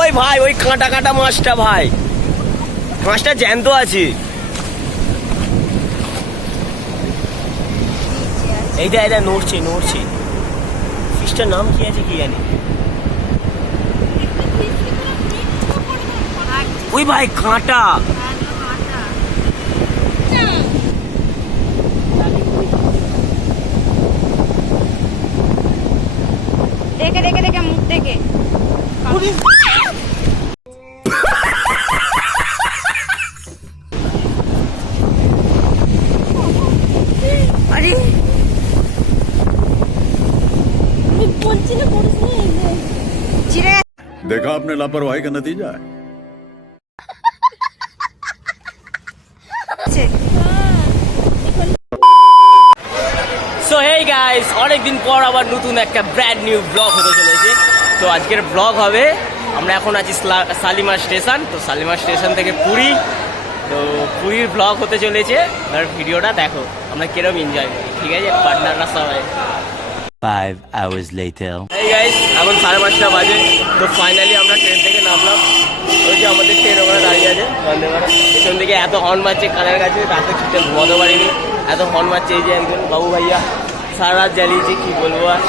ওই ভাই ওই কাঁটা কাঁটা মাছটা ভাই, মাছটা জ্যান্ত আছে। এইটা এটা নড়ছে নড়ছে। ফিশটার নাম কি আছে কি জানি। ওই ভাই কাঁটা। দেখে দেখে দেখে মুখ দেখে আরে देखा आपने लापरवाही का नतीजा है। সো হেই গাইস, অনেকদিন পর আবার নতুন একটা ব্র্যান্ড নিউ ব্লগ হতে চলেছে। তো আজকের ব্লগ হবে, আমরা এখন আছি শালিমার স্টেশন। তো শালিমার স্টেশন থেকে পুরী, তো পুরীর ব্লগ হতে চলেছে। আর ভিডিওটা দেখো আমরা কিরকম এনজয় করি, ঠিক আছে পার্টনাররা সবাই। 5 hours later. এই গাইস এখন 5:30 বাজে। তো ফাইনালি আমরা ট্রেন থেকে নামলাম। ওই যে আমাদের ট্রেন ওখানে দাঁড়িয়ে আছে বন্দে ভারত। পেছন থেকে এত হর্ন মারছে কানের কাছে, রাতে ঠিকঠাক ঘুমাতে পারিনি, এত হর্ন মারছে। এই যে একজন বাবু ভাইয়া সারা রাত জ্বালিয়েছে, কী বলবো আর।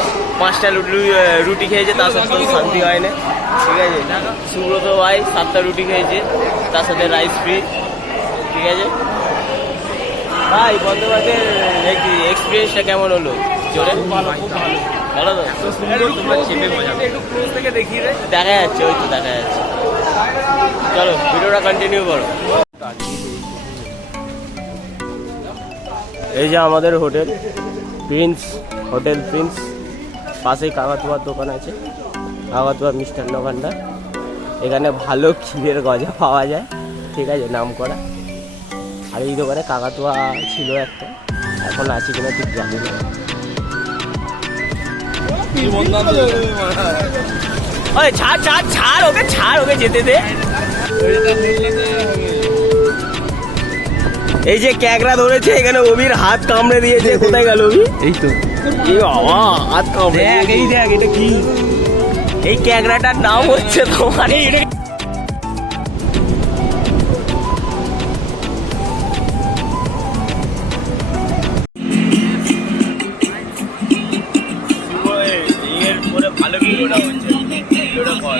5টা রুটি খেয়েছে, তার সত্ত্বেও শান্তি হয় না, ঠিক আছে। সুব্রত ভাই 7টা রুটি খেয়েছে, তার সাথে রাইস ফ্রি, ঠিক আছে। ভাই বন্দে ভারতের এক্সপিরিয়েন্সটা কেমন হলো? জোরে ভালো তো সুন্দর, তোমরা চেপে মজা একটু ক্লোজ থেকে দেখিয়ে দে। দেখা যাচ্ছে, ওই তো দেখা যাচ্ছে। চলো ভিডিওটা কন্টিনিউ করো। এই যে আমাদের হোটেল প্রিন্স, হোটেল প্রিন্স। পাশেই কাকাতুয়ার দোকান আছে, কাকাতুয়া মিষ্টান্ন ভান্ডার। এখানে ভালো ক্ষীরের গজা পাওয়া যায়, ঠিক আছে, নাম করা। আর এই দোকানে কাকাতুয়া ছিল একটা, এখন আছে কিনা ঠিক জানি না। ছাড় ছাড় ছাড় ওকে, ছাড় ওকে, যেতে দে। এই যে ক্যাকড়া ধরেছে, এখানে অভির হাত কামড়ে দিয়েছে। কোথায় গেল অভি? এই তো, এই বাবা হাত কামড়ে। এই দেখ এটা কি, এই ক্যাকড়াটার নাম হচ্ছে তোমার ভালো ভিডিওটা হচ্ছে, ভিডিওটা কর।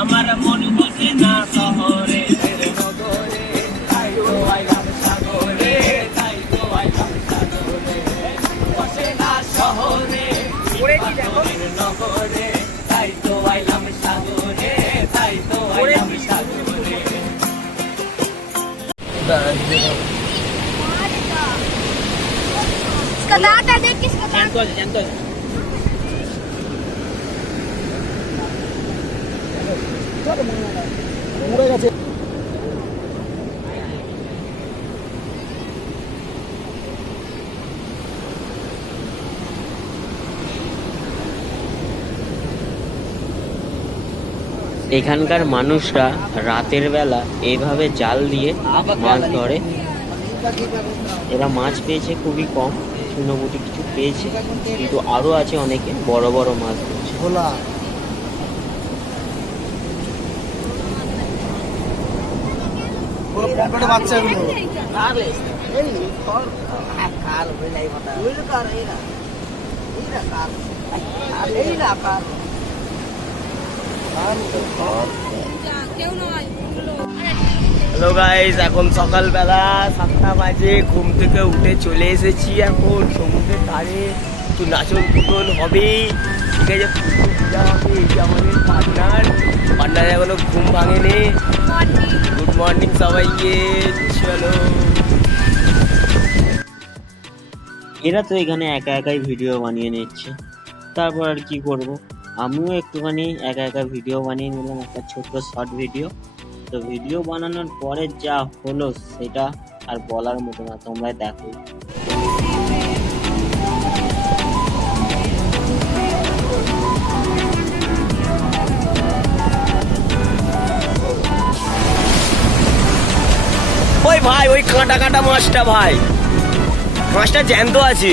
আমার মন বসে না শহরে, সাগরে তাই তো আইলাম সাগরে, বসে না শহরে নগরে, তাই তো আইলাম সাগরে, তাই তো আইলাম সাগরে। इसका दांत है, देख किसका दांत है। জানতো মরে গেছে। এখানকার মানুষরা রাতের বেলা এইভাবে জাল দিয়ে মাছ ধরে। এরা মাছ পেয়েছে খুবই কম, চুনোপুটি কিছু পেয়েছে, কিন্তু আরো আছে অনেকে বড় বড় মাছ ধরছে। হ্যালো গাইস, এখন সকালবেলা 7টা বাজে। ঘুম থেকে উঠে চলে এসেছি এখন সমুদ্রের ধারে। একটু নাচন কুটন হবে, ঠিক আছে, পূজা হবে। এই যে আমাদের পার্টনার এখনো ঘুম ভাঙেনি। গুড মর্নিং সবাইকে। চলো, এরা তো এখানে একা একাই ভিডিও বানিয়ে নিচ্ছে, তারপর আর কি করব, আমিও একটুখানি একা একা ভিডিও বানিয়ে নিলাম, একটা ছোট্ট শর্ট ভিডিও। তো ভিডিও বানানোর পরে যা হলো সেটা আর বলার মতো না, তোমরা দেখো। ভাই ওই কাঁটা কাঁটা মাছটা ভাই, মাছটা জ্যান্ত আছে।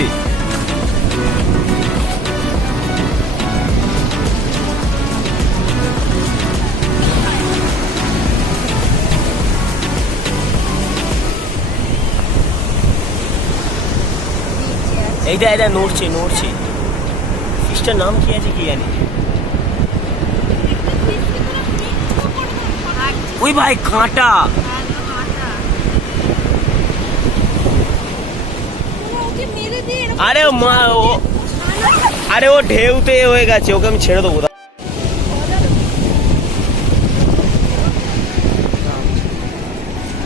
এইটা এটা নড়ছে নড়ছে। ফিশটার নাম কি আছে কি জানি। ওই ভাই কাঁটা, আরে মা ও, আরে ও ঢেউতে হয়ে গেছে, ওকে আমি ছেড়ে দেবো।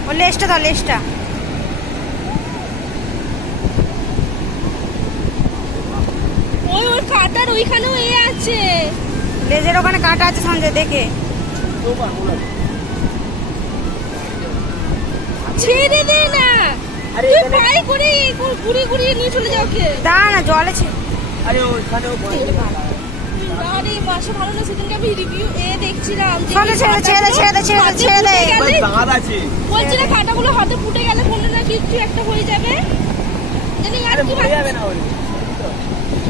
ও লেজটা দাও, লেজটা। ওই ওর কাটার ওইখানেও এ আছে। লেজের ওখানে কাটা আছে সঞ্জয়, দেখে। ছেড়ে দে না, তুই পায়ে করে ঘুরিয়ে ঘুরিয়ে নিয়ে চলে যাও কে। দাঁড়া না, জল আছে। আরে ওইখানেও আরে মাসে ভালো না, সেদিনকে আমি রিভিউ দেখছিলাম যে সঞ্জয় ছেড়ে দে, ছেড়ে দে, ছেড়ে দে, ছেড়ে দে, ছেড়ে দে। দাঁত আছে। বলছি না কাঁটাগুলো হাতে ফুটে গেলে কোনো না কিছু একটা হয়ে যাবে, জানি আর কি মরে যাবে না ওর।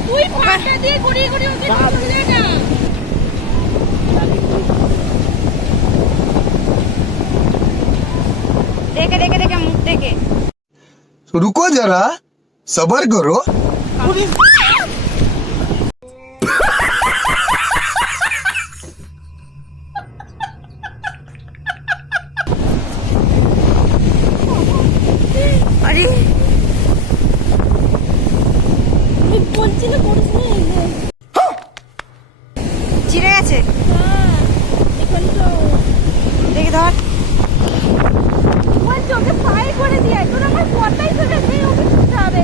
তুই পাটা দিয়ে ঘুরিয়ে ঘুরিয়ে ওকে নিয়ে চলে যা না। দেখে দেখে দেখে মুখ দেখে। रुको जरा सबर करो। আরে আমি বলছি না করিস না চিড়ে গেছে, এখানটা দেখে ধর। বলছি ওকে পায়ে করে দিয়ে, তোর আমার কথাই তো দেখে ওকে ছুটতে হবে।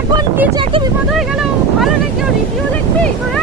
এখন কিছু একটা বিপদ হয়ে গেল, ভালো নাকি রিভিউ দেখবি তোরা?